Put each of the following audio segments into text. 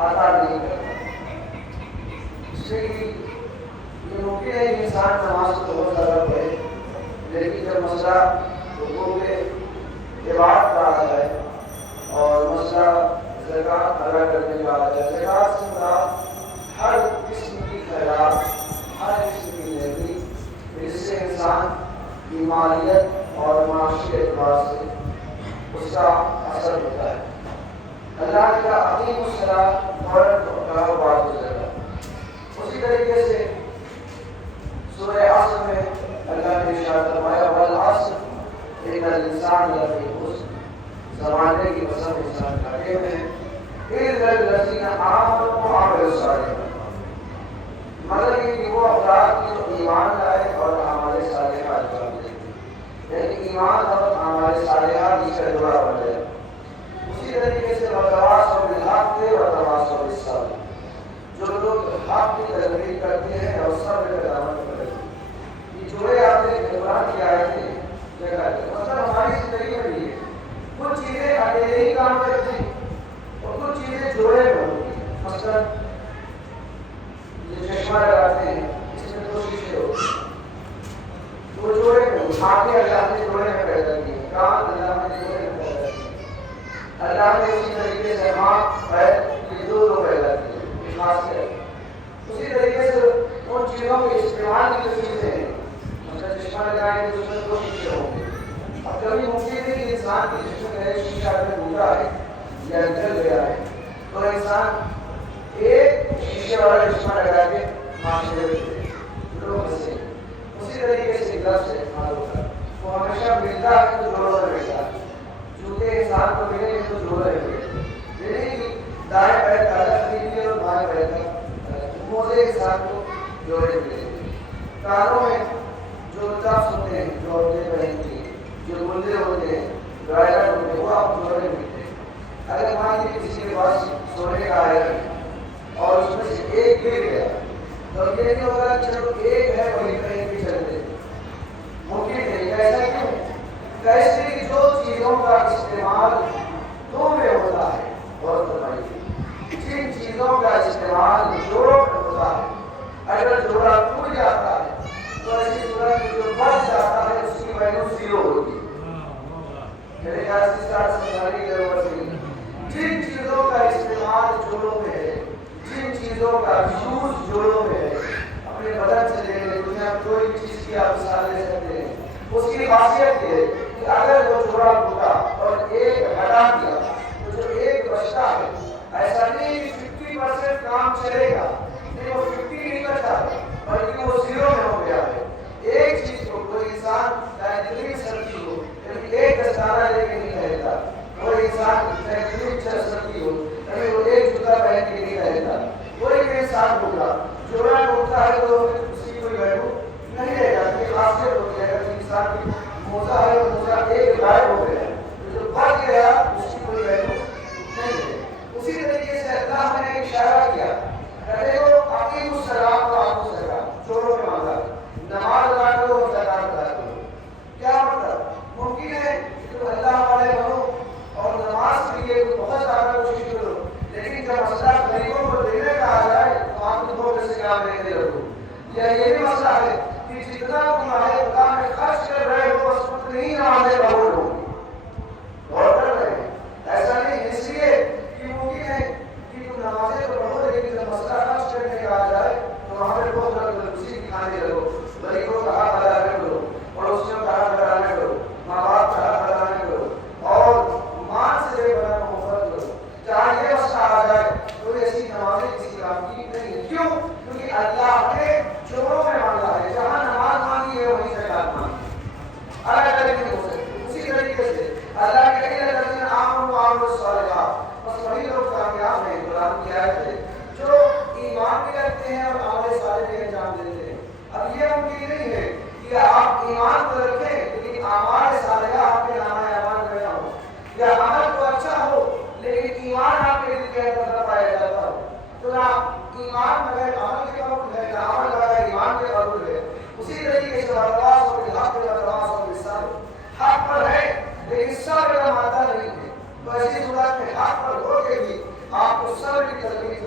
عطا نہیں کرتا. اس لیے یہ ممکن ہے کہ انسان نماز کو بہت زیادہ پڑھے، لیکن جب مسئلہ حقوق عباد کا آ جائے اور مسئلہ زکوٰۃ ادا کرنے کا آ جائے، زکوٰۃ سے مراد ہر قسم کی خیرات، ہر قسم کی نیکی جس سے انسان کی مالیت اور معاشی اعتبار سے اس کا اثر ہوتا ہے. اللہ کا عظیم الصلاۃ فوراً کہا بات گزر گا. اسی طریقے سے سورہ عصر میں اللہ نے ارشاد فرمایا والعصر ان الانسان لفی خسر، زمانے کی قسم انسان گھاٹے میں ہے، الا الذین آمنوا وعملوا الصالحات، مگر یہ کہ وہ افراد کی جو ایمان لائے اور اعمال صالحہ انجام دیں. یعنی ایمان اور اعمال صالحہ اس کا جوڑا بن جائے. اسی طریقے سے وتواصوا بالحق وتواصوا بالصبر، جو لوگ حق کی تجدید کرتے ہیں اور صبر کا دامن پکڑتے ہیں. یہ جوڑے آپ نے قرآن کی آیتیں دیکھا ہے. مطلب ہماری زندگی میں بھی ہے کچھ چیزیں اکیلے ہی کام کرتی ہیں اور کچھ چیزیں جوڑے میں ہوتی ہیں. مثلاً یہ چشمہ لگاتے ہیں، اس میں دو شیشے ہوتے ہیں، وہ جوڑے میں آنکھیں اللہ نے جوڑے میں پیدا کی، کان اللہ نے جوڑے میں پیدا کی، اللہ نے اسی طریقے سے آنکھ پیر یہ دو پیدا کیے، خاصیت. اسی طریقے سے ان چیزوں کے استعمال کی جو چیزیں ہیں، مثلا چشمہ لگائیں تو اس میں دو شیشے ہوں گے. اب کبھی ممکن ہے کہ انسان کی جسم میں شیشہ اگر ٹوٹا ہے یا جل گیا ہے تو انسان ایک شیشے والا چشمہ لگا کے معاشرے میں لوگ ہنسے. اسی طریقے سے لفظ استعمال ہوتا ہے، وہ ہمیشہ ملتا ہے تو جوڑوں میں ملتا ہے. جوتے انسان کو ملے تو جوڑے ملے، یعنی کہ دائیں پیر کا الگ خریدیے اور بائیں پیر کا موزے انسان کو جوڑے ملے. کانوں میں جو چپس ہوتے ہیں، جو عورتیں پہنتی ہیں، جو گلے ہوتے ہیں، برائڈر ہوتے ہیں، وہ آپ جوڑے ملتے ہیں. اگر مان لیجیے کسی کے پاس سونے کا آئرن ہے اور اس میں سے ایک گر گیا تو یہ نہیں ہوگا کہ چلو ایک ہے وہی کہیں بھی چلتے، ممکن نہیں. ایسا کیوں؟ کیسے جو چیزوں کا استعمال دو میں ہوتا ہے، غور فرمائیے، جن چیزوں کا استعمال جوڑوں میں ہوتا ہے، اگر جوڑا ٹوٹ جاتا ہے تو ایسی صورت میں جو بچ جاتا ہے اس کی ویلیو زیرو ہوتی ہے. میرے خیال سے اس طرح سمجھانے کی ضرورت نہیں. جن چیزوں کا استعمال جوڑوں میں ہے، جن چیزوں کا یوز جوڑوں میں ہے، اپنے بدن سے لے لیں، دنیا میں کوئی بھی چیز کی آپ مثال لے سکتے ہیں. اس کی خاصیت یہ ہے کہ اگر وہ جوڑا ٹوٹا اور ایک ہٹا دیا تو جو ایک بچتا ہے، ایسا نہیں کہ 50% کام چلے گا، نہیں وہ 50 نہیں بچا ہے بلکہ وہ زیرو میں ہو گیا ہے. ایک چیز کو کوئی انسان سائنٹیفک سرکی ہو، یعنی ایک دستانہ لے کے نہیں رہتا. کوئی انسان سائنٹیفک سرکی ہو، یعنی وہ ایک جوتا پہن کے نہیں رہتا. کوئی بھی انسان ہوگا جوڑا ٹوٹتا ہے تو اس کی کوئی ویلیو نہیں رہ جاتی. خاصیت ہوتی ہے اگر انسان کی موزہ ہے اور موزہ ایک غائب ہو گیا تو جو بچ گیا اس کی کوئی ویلیو نہیں ہے. اسی طریقے سے اللہ نے ایک اشارہ کیا، کہتے ہو اقیموا الصلاۃ وآتوا الزکاۃ، جوڑوں میں مانگا نماز ادا کرو اور زکات ادا کرو. کیا مطلب؟ ممکن ہے کہ تم اللہ والے بنو اور نماز کے لیے بہت زیادہ کوشش کرو، لیکن جب مسئلہ غریبوں کو دینے کا آ جائے تو آپ کو دو پیسے کام دیتے رہو. یا یہ بھی مسئلہ ہے کہ جتنا تم خدا میں خرچ کر رہے ہو بس اتنی ہی نمازیں قبول ہوں. غور کر رہے ہیں؟ ایسا نہیں، اس لیے کہ ممکن ہے کہ تم نمازیں تو پڑھو لیکن جب مسئلہ خرچ کرنے کا آ جائے تو وہاں پہ بہت کنجوسی دکھانے لگو. غریبوں کا حق ادا نہ کرو، پڑوسیوں کا حق ادا نہ کرو، ماں باپ کا حق ادا نہ کرو اور مان سے بے بنا محبت کرو. چاہے یہ مسئلہ آ جائے تو ایسی نمازیں کسی کام کی نہیں ہے. کیوں؟ کیونکہ اللہ نے جوڑوں میں مانگا ہے. جہاں نماز مانگی ہے وہیں زکات مانگی ہے، الگ الگ نہیں ہو سکتی. اسی طریقے سے اللہ کے کئی الذین آمنوا وعملوا الصالحات، بس وہی لوگ کامیاب ہیں. قرآن کی آیت ہے جو ایمان بھی رکھتے ہیں اور عمل صالح بھی انجام دیتے ہیں. اب یہ ممکن نہیں ہے کہ آپ ایمان تو رکھیں لیکن اعمال صالحہ آپ کے نامہ اعمال میں نہ ہو، یا عمل تو اچھا ہو لیکن ایمان آپ کے دل کے اندر نہ پایا جاتا ہو. تو نہ ایمان بغیر عمل کے قبول ہے، نہ عمل بغیر ایمان کے قبول ہے. اسی طریقے سے وتواصوا بالحق وتواصوا بالصبر، حق پر ہے لیکن صبر کا مادہ نہیں ہے. تو ایسی صورت میں حق پر ہو کے بھی آپ کو صبر کی تلقین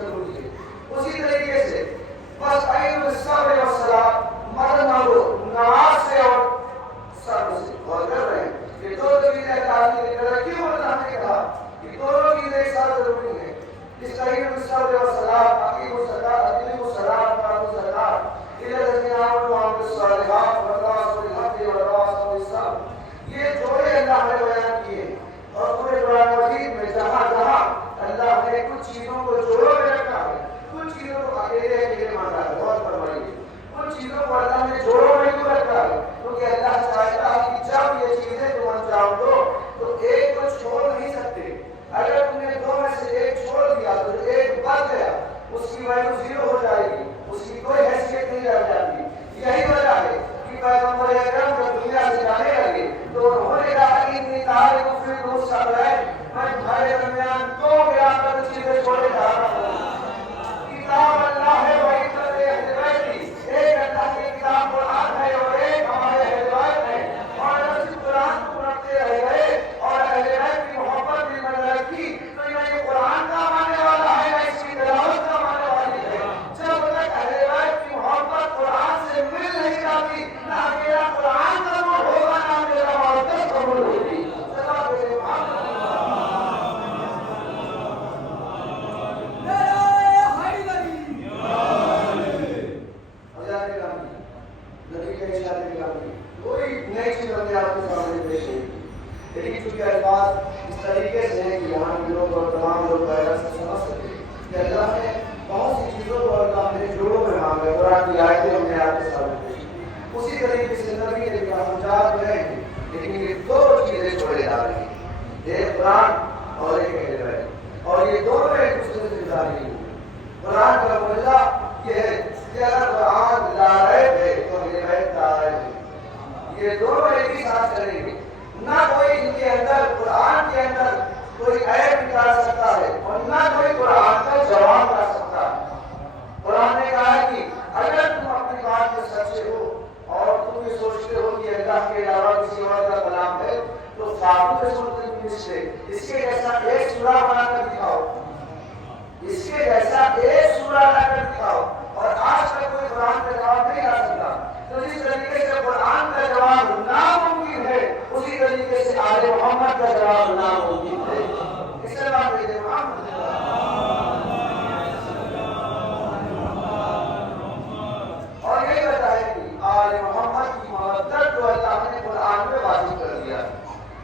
بس عین الصبر والصلاۃ، مدد مانگو نماز سے اور صبر سے. اور کر رہے ہیں یہ دو چیزیں اللہ کی ترقی اور اللہ نے کہا کہ دونوں چیزیں ایک ساتھ ضروری ہیں. استعینوا بالصبر والصلاۃ، اقیموا الصلاۃ، اقیموا الصلاۃ وآتوا الزکاۃ الی الذین آمنوا وعملوا الصالحات وتواصوا بالحق وتواصوا بالصبر. یہ جوڑے اللہ نے بیان کیے اور پورے قرآن مجید میں جہاں جہاں اللہ نے کچھ چیزوں کو جوڑوں میں رکھا ہے، کچھ چیزوں کو اکیلے اکیلے مانگا ہے. بہت فرمائیے کچھ چیزوں کو اللہ نے جوڑوں میں کیوں رکھا ہے؟ کیونکہ اللہ چاہتا ہے کہ جب یہ چیزیں تم انجام دو تو ایک کو چھوڑ نہیں سکتے. اگر تم نے دو میں سے ایک چھوڑ دیا تو ایک بچ گیا، اس کی ویلیو زیرو ہو جائے گی، اس کی کوئی حیثیت نہیں رہ جاتی. یہی وجہ ہے کہ پیغمبر اکرم جب دنیا سے جانے لگے تو انہوں نے کہا کہ انی تارک فیکم الصبرین، میں تمہارے درمیان دو گرا کر چیزیں چھوڑے جا رہا ہوں. کتاب اللہ ہے و عترت اہل بیتی، ایک اللہ کی کتاب قرآن ہے اور ایک ہمارے اہل بیت ہے. اور اگر اس قرآن کو پڑھتے رہ گئے اور اہل بیت کی محبت بھی میں نے رکھی تو یہ قرآن کا ماننے والا ہے یا اس کی تلاوت کا ماننے والی ہے. جب تک اہل بیت کی محبت قرآن سے مل نہیں جاتی نہ میرا قرآن قبول ہوگا نہ میرا محبت قبول ہوگی. جناب محمد کوئی نئی چیز ہمیں آپ کے سامنے پیش ہے، لیکن چونکہ الفاظ اس طریقے سے ہیں کہ یہاں کے لوگ اور تمام لوگ غیر سے سمجھ سکے کہ اللہ نے بہت سی چیزوں کو اللہ نے جوڑوں میں مانگا. قرآن کی آیتیں ہم نے آپ کے سامنے پیش کی. اسی طریقے سے نبی نے کہا ہم جات رہے ہیں لیکن یہ دو چیزیں چھوڑے جا رہی ہیں، ایک قرآن اور ایک اہل بیت، اور یہ دونوں ایک دوسرے سے جدا نہیں ہوئے. قرآن کا معاملہ یہ ہے کہ اگر قرآن لا رہے تھے تو اہل بیت لا رہے تھے. یہ دونوں ایک ہی ساتھ چلیں گے. نہ کوئی ان کے اندر قرآن کے اندر کوئی عیب نکال سکتا ہے اور نہ کوئی قرآن کا جواب کر سکتا ہے. قرآن نے کہا ہے کہ اگر تم اپنی بات میں سچے ہو اور تم یہ سوچتے ہو کہ اللہ کے علاوہ کسی اور کا کلام ہے تو فاتو رسول سے اس کے جیسا ایک سورہ بنا کر دکھاؤ، اس کے جیسا ایک سورہ بنا کر دکھاؤ. اور آج تک کوئی قرآن کا جواب نہیں آ سکتا. تو جس طریقے سے قرآن کا جواب ناممکن ہے اسی طریقے سے آل محمد کا جواب ناممکن ہے. اس سے بات ہے محمد اور یہی وجہ ہے کہ آل محمد کی محبت کو اللہ نے قرآن میں واضح کر دیا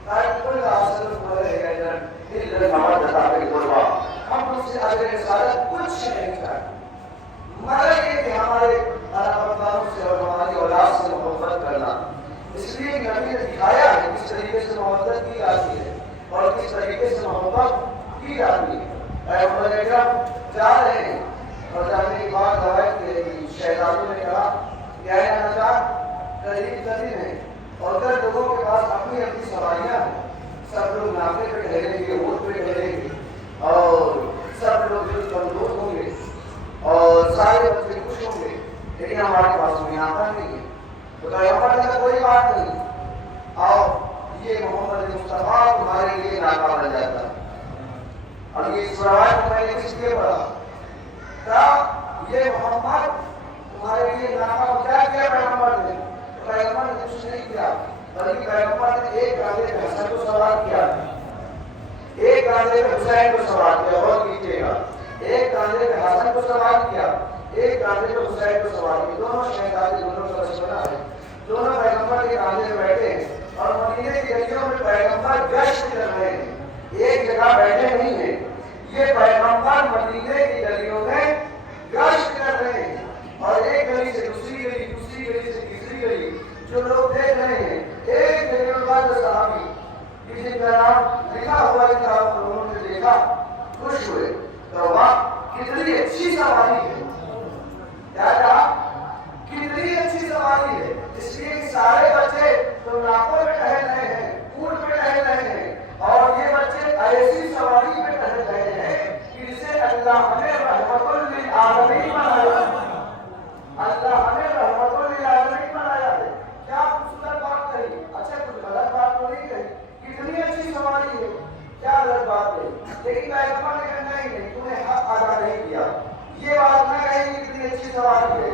تاکہ کوئی حاصل ہو رہے گا دل محمد عطا کے قربا. ہم اس سے اجر رسالت کچھ نہیں چاہتے مگر یہ کہ ہمارے اربابوں سے اور ہماری اولاد سے محبت کرنا. اس لیے نبی نے دکھایا ہے کس طریقے سے محبت کی جاتی ہے اور کس طریقے سے محبت کی جاتی ہے. پیغمبر اکرم جا رہے ہیں اور جانے کے بعد روایت ہے کہ شہزادوں نے کہا کہ اے نجات قریب قریب ہیں اور اگر لوگوں کے پاس اپنی اپنی سواریاں ہیں، سب لوگ ناقے پہ ٹھہریں گے، اونٹ پہ ٹھہریں گے اور سب لوگ دل کمزور ہوں گے اور سارے بچے خوش ہوں گے، لیکن ہمارے پاس میں آتا نہیں ہے. تو پیغمبر نے کہا کوئی بات نہیں، آؤ یہ محمد مصطفیٰ تمہارے لیے ناکا بن جاتا ہے. اب یہ اس روایت کو میں نے کس لیے پڑھا تھا؟ یہ محمد تمہارے لیے ناکا کیا کیا پیغمبر نے؟ پیغمبر نے کچھ نہیں کیا بلکہ پیغمبر نے ایک گادے پہ حسن کو سوار کیا، ایک گادے پہ حسین کو سوار کیا. غور کیجیے گا، ایک گادے پہ حسن کو سوار کیا، ایک گادے پہ حسین کو سوار کیا. دونوں شہزادے دونوں کا بچپنا ہے، دونوں پیغمبر کے گادے پہ بیٹھے ہیں اور مدینے کی گلیوں میں پیغمبر گشت کر رہے ہیں، ایک جگہ بیٹھے نہیں ہیں. یہ پیغمبر مدینے کی گلیوں میں گشت کر رہے ہیں اور ایک گلی سے دوسری گلی، دوسری گلی سے تیسری گلی جو لوگ دیکھ رہے ہیں. ایک گلی کے بعد صحابی جن کا نام لکھا ہوا کتاب انہوں نے دیکھا، خوش ہوئے. تو واہ کتنی اچھی سواری ہے، کیا کہا کتنی اچھی سواری ہے. اس لیے کہ سارے بچے تو ناکوں پہ ٹہل رہے ہیں، اونٹ پہ ٹہل رہے ہیں اور یہ بچے ایسی سواری پہ ٹہل رہے ہیں کہ جسے اللہ نے رحمت للعالمین بنایا. اللہ نے رحمت للعالمین بنایا ہے. کیا خوبصورت بات کہی. اچھا کچھ غلط بات تو نہیں کہی، کتنی اچھی سواری ہے، کیا غلط بات کہی. لیکن پیغمبر نے کہا نہیں تم نے حق ادا نہیں کیا. یہ بات نہ کہیں کہ کتنی اچھی اچھی سواری ہے.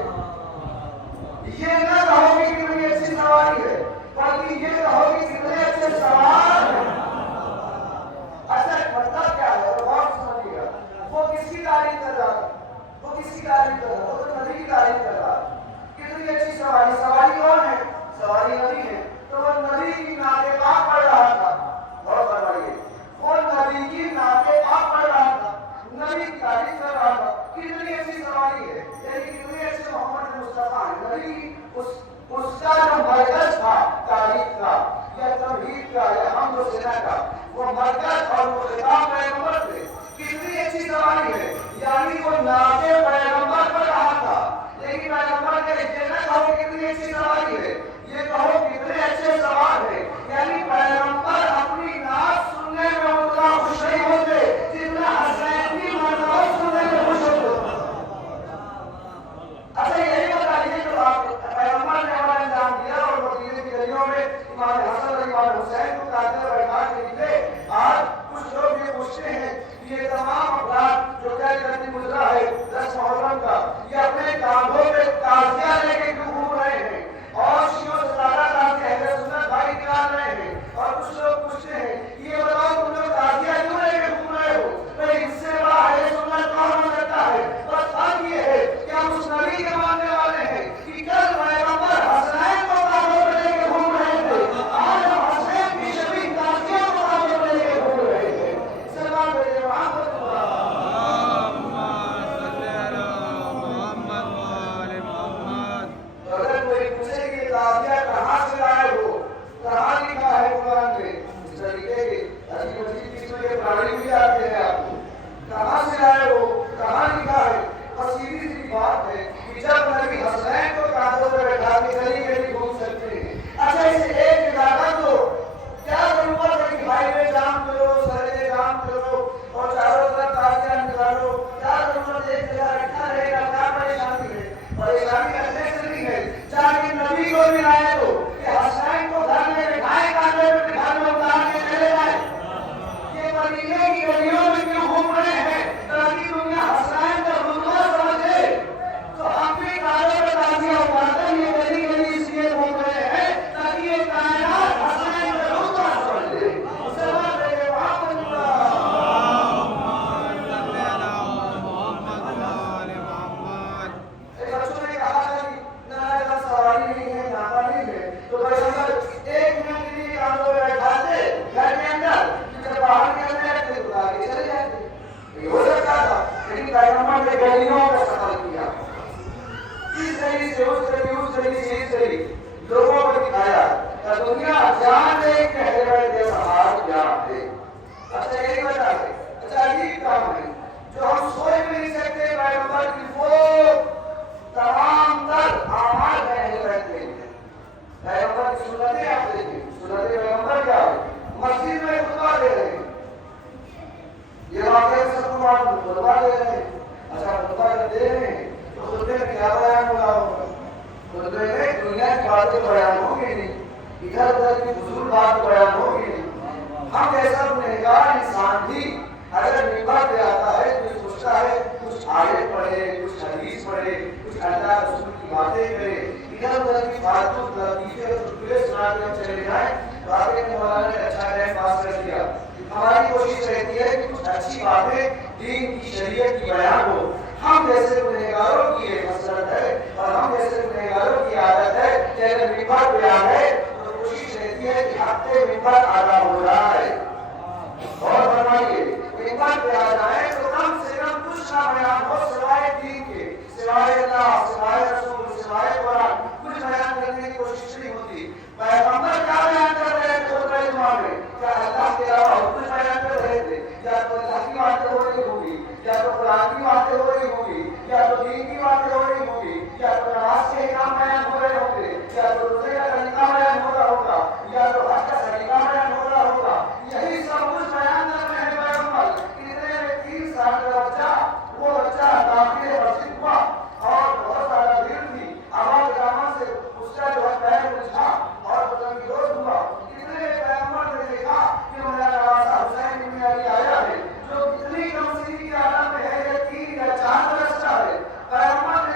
یہ نہ کہو کہ کتنی اچھی سواری ہے، بلکہ یہ کہو کہ کتنے اچھے سوار ہیں. اچھا مطلب کیا ہے؟ اور غور سے سمجھیے گا. وہ کس کی تعریف کر رہا ہے؟ وہ کس کی تعریف کر رہا ہے؟ وہ تو نبی کی تعریف کر رہا ہے. کتنی اچھی سواری. سواری کون ہے؟ سواری نبی ہے. تو وہ نبی کی نعت پاک پڑھ رہا تھا. غور فرمائیے، وہ نبی کی نعت پاک پڑھ رہا تھا، نبی کی تعریف کر رہا تھا. کتنی اچھی سواری ہے، یعنی کتنے اچھے محمد مصطفیٰ ہیں. نبی اس کا جو مرکز تھا تعریف کا یا توحید کا یا حمد و ثنا کا، وہ مرکز اور وہ خطاب پیغمبر تھے. کتنی اچھی سواری ہے، یعنی وہ نعت پیغمبر پڑھ رہا تھا. لیکن پیغمبر نے یہ نہ کہو کتنی اچھی سواری ہے، یہ کہو کتنے اچھے سوار ہے. یعنی پیغمبر اپنی نعت سننے میں اتنا خوش نہیں ہوتے جتنا حسین کی مرتبہ سننے میں خوش ہوتے. اچھا یہی بتائیے جو آپ پیغمبر نے ہمارا انجام دیا اور مدینے کی گلیوں میں امام حسن اور امام حسین کو قاعدے بیٹھا کے نکلے. آج کچھ لوگ یہ پوچھتے ہیں کہ یہ تمام افراد جو طے کرنے گزرا ہے 10 محرم کا، یہ اپنے کاندھوں پہ تازیہ لے کے کیوں گھوم رہے ہیں اور شیعوں سے زیادہ تازیہ اہل سنت بھائی نکال رہے ہیں. اور کچھ لوگ پوچھتے ہیں یہ بتاؤ تم لوگ تازیہ کیوں لے کے گھوم رہے ہو؟ بھائی اس سے بڑا اہل سنت کون ہو سکتا ہے؟ بس فرق یہ ہے کہ ہم اس نبی کے ماننے والے ہیں کہ کل پیغمبر حسنین کو کاندھوں پہ لے کے گھوم رہے تھے، آج ہم حسین کی شبیہ تازیہ کو کاندھوں پہ لے کے گھوم رہے ہیں. سلام بھیجے محمد اگر کوئی پوچھے کہ تازیہ کہاں سے لائے ہو، کہاں لکھا ہے قرآن میں، اس طریقے کے عجیب عجیب قسم کے پرانی بھی آتے ہیں آپ کو، کہاں سے لائے ہو، کہاں لکھا ہے؟ اور سیدھی سی بات ہے کہ جب نبی حسنین کو کاندھوں پہ بیٹھا کے گلی گلی گھوم سکتے ہیں. اچھا اسے ایک اجازت دو، کیا ضرورت ہے کہ ہائی وے جام کرو، سڑکیں جام کرو اور چاروں طرف تازیہ نکالو؟ کیا ضرورت ہے؟ ایک جگہ رکھا رہے گا، کیا پریشانی ہے؟ پریشانی رکھنے سے نہیں ہے، چاہے نبی کو بھی لائے تو کہ حسین کو گھر میں بٹھائے کاندھے پہ بٹھا کے اتار کے چلے جائے. یہ مدینے کی گلیوں میں کیوں گھوم رہے ہیں؟ تاکہ دنیا حسین کا رتبہ سمجھے. تو ہم بھی کاندھوں پہ تازیہ اتارتے ہیں، یہ گلی گلی اس لیے گھوم رہے ہیں تاکہ یہ کائنات حسین کا رتبہ سمجھے. سلام علیہ محمد بچوں نے کہا تھا کہ نہ جب سواری نہیں ہے، ناپا نہیں ہے، تو پیغمبر 1 منٹ کے لیے کاندھوں پہ بیٹھاتے گھر کے اندر، جب باہر نکلتے ہیں تو اٹھا کے چلے جاتے. یہ ہو سکتا تھا، لیکن پیغمبر نے گلیوں کا سفر کیا، اس گلی سے اس گلی، اس گلی سے اس گلی، لوگوں کو دکھایا کہ دنیا جان لے کہ اہل بیت کے سہار کیا ہے. اچھا یہی وجہ ہے. اچھا عجیب کام ہے جو ہم سوچ بھی نہیں سکتے. پیغمبر کی وہ تمام تر اعمال میں اہل بیت کے ہیں. پیغمبر کی سنتیں آپ دیکھیں، سنت پیغمبر کیا ہے؟ مسجد میں خطبہ دے رہے ہیں، یہ واقعہ سب کو معلوم، خطبہ دے رہے ہیں. اچھا خطبہ جب دے رہے ہیں تو خطبے میں کیا بیان ہو رہا ہوگا؟ خطبے میں دنیا کی باتیں بیان ہوں گی نہیں، ادھر ادھر کی فضول بات بیان ہوگی نہیں. ہم جیسا گنہگار انسان بھی اگر ممبر پہ آتا ہے تو سوچتا ہے کچھ آیت پڑھے، کچھ حدیث پڑھے، کچھ اللہ رسول کی باتیں کرے، ادھر ادھر کی فالتو لطیفے اور چٹکلے سنا کے ہم چلے جائیں. واقعی مولانا نے اچھا ٹائم پاس کر دیا. ہماری کوشش رہتی ہے کہ کچھ اچھی باتیں دین کی شریعت کی بیان ہو. ہم جیسے گنہگاروں کی یہ حسرت ہے اور ہم جیسے گنہگاروں کی عادت ہے کہ اگر ممبر پہ آ گئے تو کوشش رہتی ہے کہ ہفتے ممبر آدھا ہو جائے. اور فرمائیے ممبر پہ آ جائے تو کم سے کم کچھ نہ بیان ہو سوائے دین کے، سوائے اللہ، سوائے رسول، سوائے قرآن، کچھ بیان کرنے کی کوشش نہیں ہوتی. پیغمبر کیا بیان کر رہے تھے خطبہ جمعہ میں؟ کیا اللہ کے علاوہ اور کچھ بیان کر رہے تھے؟ یا تو اللہ کی باتیں ہو رہی ہوگی، یا تو قرآن کی باتیں ہو رہی ہوگی، یا تو دین کی باتیں ہو رہی ہوگی، یا تو نماز کے احکام بیان ہو رہے ہوں گے، یا تو روزے کا طریقہ بیان ہو رہا ہوگا، یا تو حج کا طریقہ بیان ہو رہا ہوگا. یہی سب کچھ بیان کر رہے ہیں پیغمبر. اتنے میں 3 سال کا بچہ، وہ بچہ داخل مسجد ہوا اور بہت زیادہ بھیڑ تھی، آواز جامع سے اس کا جو ہے پیر اٹھا اور بدن کی روز ہوا. اتنے میں پیغمبر نے دیکھا کہ مولانا نوازہ حسین ابن علی آیا ہے جو اتنی کم سنی کی عالم میں ہے، یہ 3 یا 4 برس کا ہے. پیغمبر نے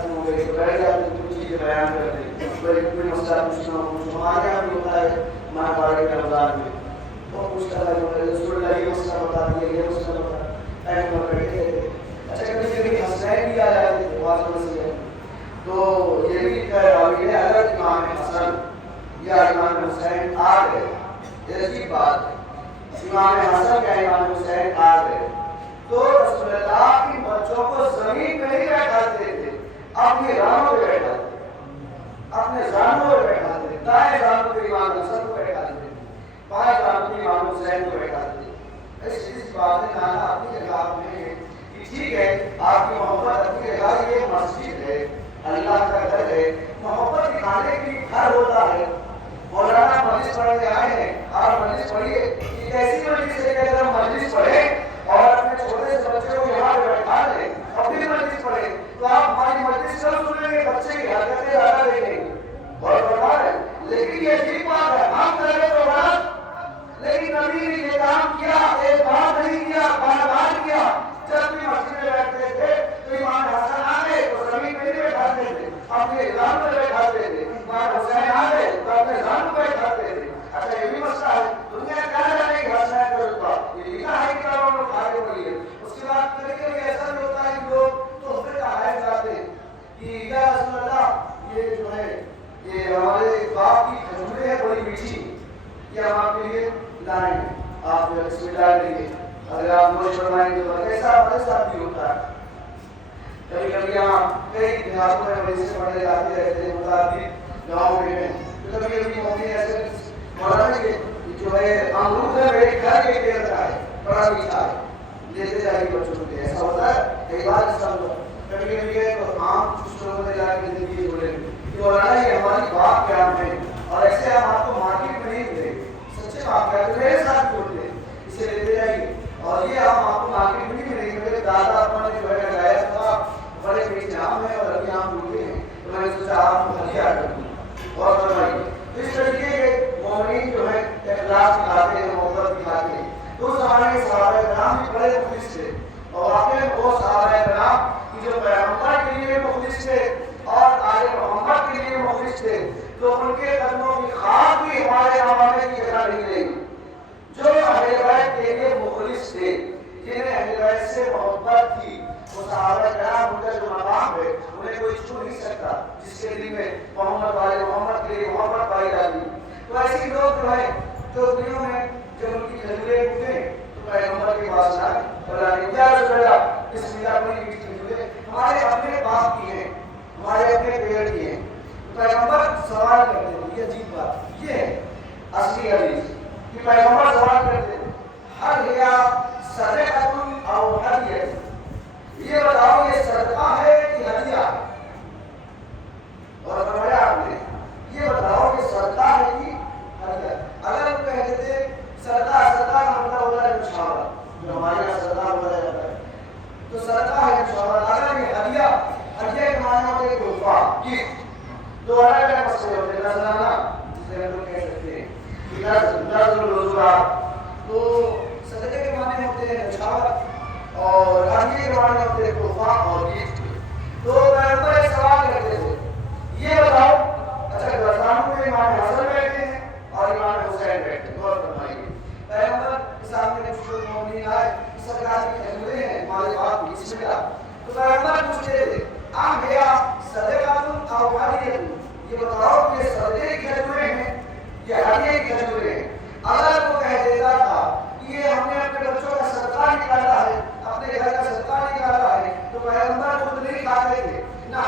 ختم ہو گئی تو بیٹھ جاتے کچھ چیزیں بیان کرتے کوئی مسئلہ پوچھنا ہو کچھ ہمارے یہاں بھی ہوتا ہے ماہ بارے کے رمضان میں بہت کچھ کرا ہے رسول اللہ یہ مسئلہ بتا دیا یہ مسئلہ بتا ایک بار بیٹھے تھے اچھا کبھی کبھی حسنین بھی آ جاتے تھے بعض مسئلے تو یہ بھی راوی ہے اگر امام حسن یا امام حسین آ گئے یہ عجیب بات ہے امام حسن یا امام حسین آ گئے تو رسول اللہ کی بچوں کو زمین پہ نہیں بیٹھاتے تھے اپنی رانوں پہ بیٹھاتے اپنے زانوں پہ بیٹھاتے دائیں زانوں پہ امام حسن کو بیٹھاتے بائیں زانوں پہ امام حسین کو بیٹھاتے اس بات نے کہا اپنی جگہ میں کہ ٹھیک ہے آپ کی محبت اپنی جگہ یہ مسجد ہے اللہ کا گھر ہے محبت دکھانے کے لیے گھر ہوتا ہے مولانا مجلس پڑھنے آئے ہیں آپ مجلس پڑھیے یہ ایسی مجلس ہے کہ اگر ہم مجلس پڑھیں اور اپنے چھوٹے سے بچے کو یہاں پہ بیٹھا لیں اپنی مجلس پڑھیں تو آپ ہماری مجلس کب سنیں گے بچے کی حرکتیں زیادہ دیکھیں گے بہت بڑا ہے لیکن یہ عجیب بات ہے ہم کریں تو غلط لیکن نبی نے یہ کام کیا ایک بار نہیں کیا بار بار کیا جب بھی مسجد میں بیٹھتے تھے تو امام حسن آ گئے تو زمین پہ نہیں بیٹھاتے تھے اپنے زانوں پہ بیٹھاتے تھے امام حسین آ گئے تو اپنے زانوں پہ بیٹھاتے تھے اچھا یہ بھی مسئلہ ہے دنیا کیا جانے گی حسین کا رتبہ یہ لکھا ہے کتابوں میں کھانے کے لیے اس کے بعد کبھی کبھی ایسا بھی ہوتا ہے کہ لوگ تحفے کا حائل جاتے ہیں کہ یا رسول اللہ یہ جو ہے یہ ہمارے باپ کی کھجوریں ہیں بڑی میٹھی یہ ہم آپ کے لیے لائیں گے آپ بسم اللہ کریے اگر آپ نوش فرمائیں گے تو ایسا ہمارے ساتھ بھی ہوتا ہے کبھی کبھی یہاں کئی دیہاتوں میں مجلسیں پڑھنے جاتے رہتے ہیں متعدد گاؤں میں تو کبھی کبھی موقع ایسے مولانا کہ جو ہے امرود ہے میرے گھر کے پیڑ کا ہے بڑا میٹھا ہے لیتے جائیے بچوں کو ایسا ہوتا ہے کئی بار ایسا ہوتا ہے کبھی کبھی ہے تو عام کچھ لوگوں نے جا کے زندگی جوڑے کہ مولانا یہ ہماری بات کیا ہے اور ایسے ہم آپ کو مارکیٹ میں نہیں ملے سچے بات کیا تو میرے ساتھ جوڑتے ہیں اسے لیتے جائیے اور یہ ہم آپ کو مارکیٹ میں نہیں ملیں گے میرے دادا اپنا نے جو ہے لگایا تھا بڑے میٹھے آم ہیں اور ابھی آم ڈھونڈے ہیں تو میں نے سوچا آپ کو ہدیہ کر دوں اور فرمائیے تو اس طریقے کے مومنین جو ہے اخلاص دکھاتے ہیں محبت دکھاتے ہیں تو اس زمانے کے صحابہ کرام بھی بڑے مخلص تھے اور واقعی وہ صحابہ کرام کہ جو پیغمبر کے لیے مخلص تھے اور آل محمد کے لیے مخلص تھے تو ان کے قدموں کی خاک بھی ہمارے حوالے کی جگہ نہیں رہی جو اہل بیت کے لیے مخلص تھے جنہیں اہل بیت سے محبت تھی وہ صحابہ کرام ان کا جو مقام ہے انہیں کوئی چھو نہیں سکتا جس کے دل میں محمد والے محمد کے لیے محبت پائی جاتی تو ایسے لوگ جو ہے جو دنوں میں جب ان کی کھجوریں ٹوٹے تو پیغمبر کے پاس آئے اور کیا رسول اللہ بسم اللہ بڑی میٹھی کھجوریں ہمارے اپنے باپ کی ہیں ہمارے اپنے پیڑ کی ہیں تو پیغمبر سوال کرتے ہیں یہ عجیب بات یہ ہے اصلی حدیث کہ پیغمبر سوال کرتے ہیں ہر یا صدقۃ او ہدیہ یہ بتاؤ یہ صدقہ ہے کہ ہدیہ ہے اور فرمایا آپ نے یہ بتاؤ یہ صدقہ ہے کہ ہدیہ اگر ہم کہہ دیتے صدقہ صدقہ کا مطلب ہوتا ہے مشاورہ جو ہمارے یہاں صدقہ بولا جاتا ہے تو صدقہ ہے مشاورہ اگر یہ ہدیہ ہدیہ کے معنی ہوتے ہیں تحفہ گفٹ تو الگ الگ مسئلے ہوتے ہیں نذرانہ جسے ہم لوگ کہہ سکتے ہیں نذر العذرات تو صدقے کے معنی ہوتے ہیں مشاورہ اور ہدیے کے معنی ہوتے ہیں تحفہ اور گفٹ تو پیغمبر ایک سوال کرتے تھے یہ بتاؤ اچھا گرزانوں میں امام حسن بیٹھے ہیں اور امام حسین بیٹھے ہیں غور فرمائیے پیغمبر کے سامنے کچھ لوگ مومنین آئے سرکار کی کھجوریں ہیں ہمارے باپ کی بسم اللہ تو پیغمبر پوچھتے تھے آم ہے صدقۃ او ہدیہ یہ بتاؤ کہ یہ صدقے کی کھجوریں ہیں یہ ہدیے کی کھجوریں ہیں اگر وہ کہہ دیتا تھا کہ یہ ہم نے اپنے بچوں کا صدقہ نکالا ہے اپنے گھر کا صدقہ نکالا ہے تو پیغمبر خود نہیں کھاتے تھے نہ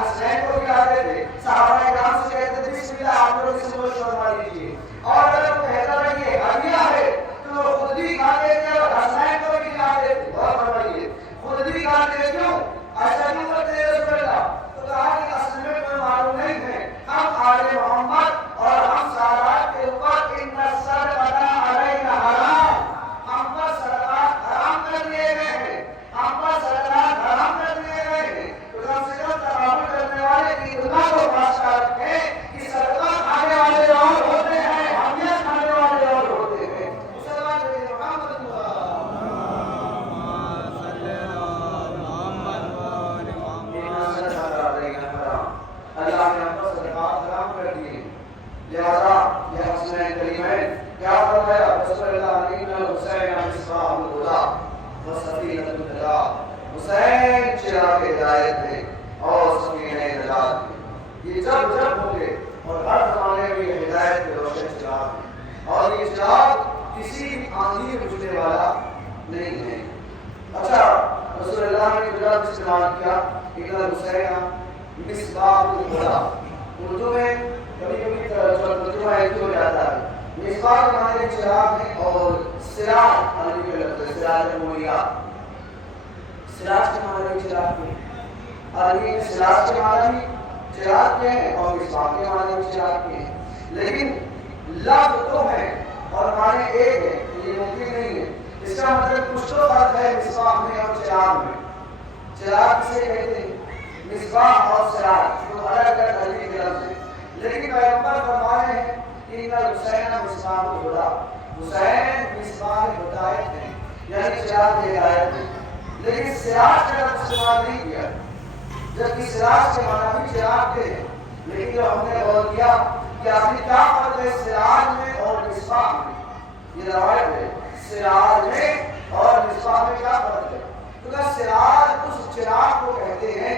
حسینہ مصباح الہدیٰ. اردو میں کبھی کبھی ترجمہ ایک ہو جاتا ہے. مصباح کے معنی چراغ ہے اور سراج عربی کا لفظ ہے سراج المنیرہ. سراج کے معنی چراغ ہے. عربی میں سراج کے معنی چراغ کے ہیں اور مصباح کے معنی چراغ کے ہیں. لیکن لفظ تو ہے اور معنی ایک ہے. یہ ممکن نہیں ہے. اس کا مطلب کچھ تو فرق ہے مصباح میں اور چراغ میں. چراغ کسے کہتے ہیں؟ مصباح اور سراج جو الگ الگ عربی کے لفظ ہیں. لیکن پیغمبر فرماتے ہیں کہ ان حسین مصباح الہدیٰ. حسین مصباح ہدایت ہے یعنی چراغ ہدایت ہے. لیکن سراج کا لفظ استعمال نہیں کیا جبکہ سراج کے معنی بھی چراغ کے ہیں. لیکن جب ہم نے غور کیا کہ آخر کیا فرق ہے سراج میں اور مصباح میں. یہ روایت ہے سراج میں اور مصباح میں کیا فرق ہے. کیونکہ سراج اس چراغ کو کہتے ہیں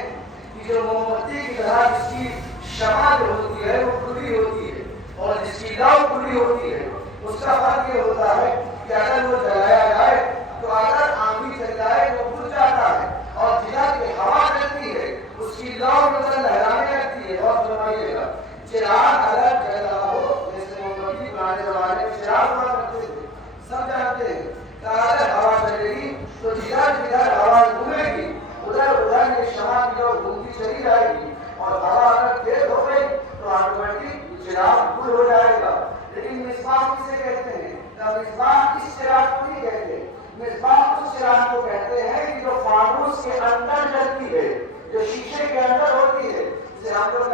کہ جو موم بتی کی طرح جس کی شمع جو ہوتی ہے وہ کھلی ہوتی ہے اور جس کی لو کھلی ہوتی ہے. اس کا فرق یہ ہوتا ہے کہ اگر وہ جلایا جائے تو اگر آندھی چل جائے تو بجھ جاتا ہے اور جدھر کی ہوا چلتی ہے اس کی لو نظر لہرانے لگتی ہے. اور فرمائیے گا چراغ اگر جل رہا ہو جیسے موم بتی پرانے زمانے میں چراغ ہوا کرتے تھے سب جانتے ہیں کہ اگر ہوا چلے گی تو جدھر جدھر ہوا گھومے گی ادھر ادھر یہ شمع کی جو گھومتی چلی جائے گی اور ہوا اگر تیز ہو گئی تو آٹومیٹک چراغ گل ہو جائے گا. لیکن مصباح کسے کہتے ہیں؟ مصباح اس چراغ کو نہیں کہتے. مصباح اس چراغ کو کہتے ہیں کہ جو فانوس کے اندر جلتی ہے جو شیشے کے اندر ہوتی ہے جسے ہم لوگ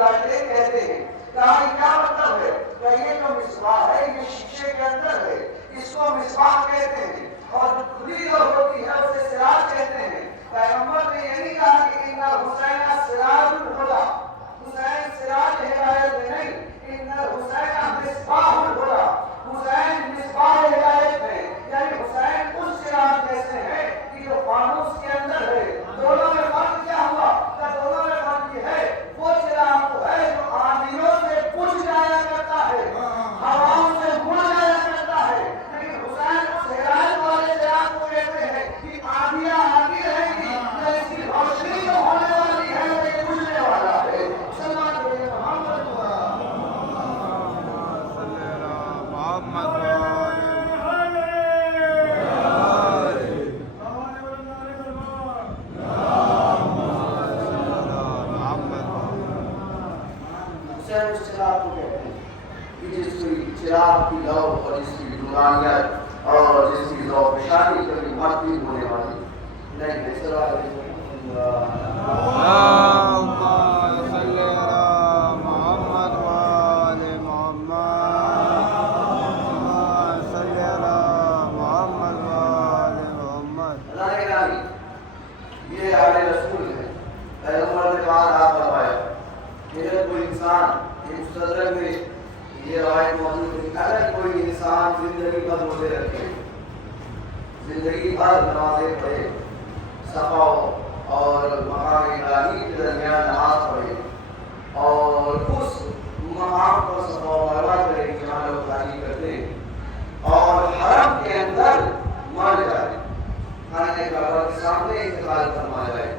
کہتے ہیں. کہاں کیا مطلب ہے کہ یہ جو مصباح ہے یہ شیشے کے اندر ہے اس کو مصباح کہتے ہیں اور جو کھلی جو ہوتی ہے اسے سراج کہتے ہیں. پیغمبر نے یہ نہیں کہا کہ ان حسین سراج الہدیٰ. حسین سراج ہدایت میں نہیں ان حسین مصباح الہدیٰ. حسین مصباح ہدایت میں یعنی حسین اس چراغ جیسے ہے کہ جو فانوس کے اندر ہے. دونوں میں فرق کیا ہوا؟ کہ دونوں میں فرق یہ ہے وہ چراغ تو ہے جو آندھیوں سے بجھ جایا کرتا ہے ہواؤں سے مڑ جایا کرتا ہے. لیکن حسین اس ہدایت والے چراغ کو کہتے ہیں کہ آندھیاں آتی رہیں گی تو اس کی روشنی جو ہونے والی ہے وہ یہ بجھنے والا ہے. سلام علیہ محمد چراغ کی لو اور جس کی نورانیت اور جس کی ذوق شادی کبھی معطل ہونے والی نہیں ہے. یہ آل رسول ہے. پیغمبر نے کہا آپ فرمایا کہ اگر کوئی انسان مستدرک میں یہ روایت موجود ہے اگر کوئی انسان زندگی بھر روزے رکھے زندگی بھر نمازیں پڑھے صفا اور مقام ابراہیم کے درمیان نماز پڑھے اور اس مقام پر صفا و مروہ کرے جہاں لوگ تعلیم کرتے اور حرم کے اندر مر جائے خانے کعبہ کے سامنے انتقال فرما جائے.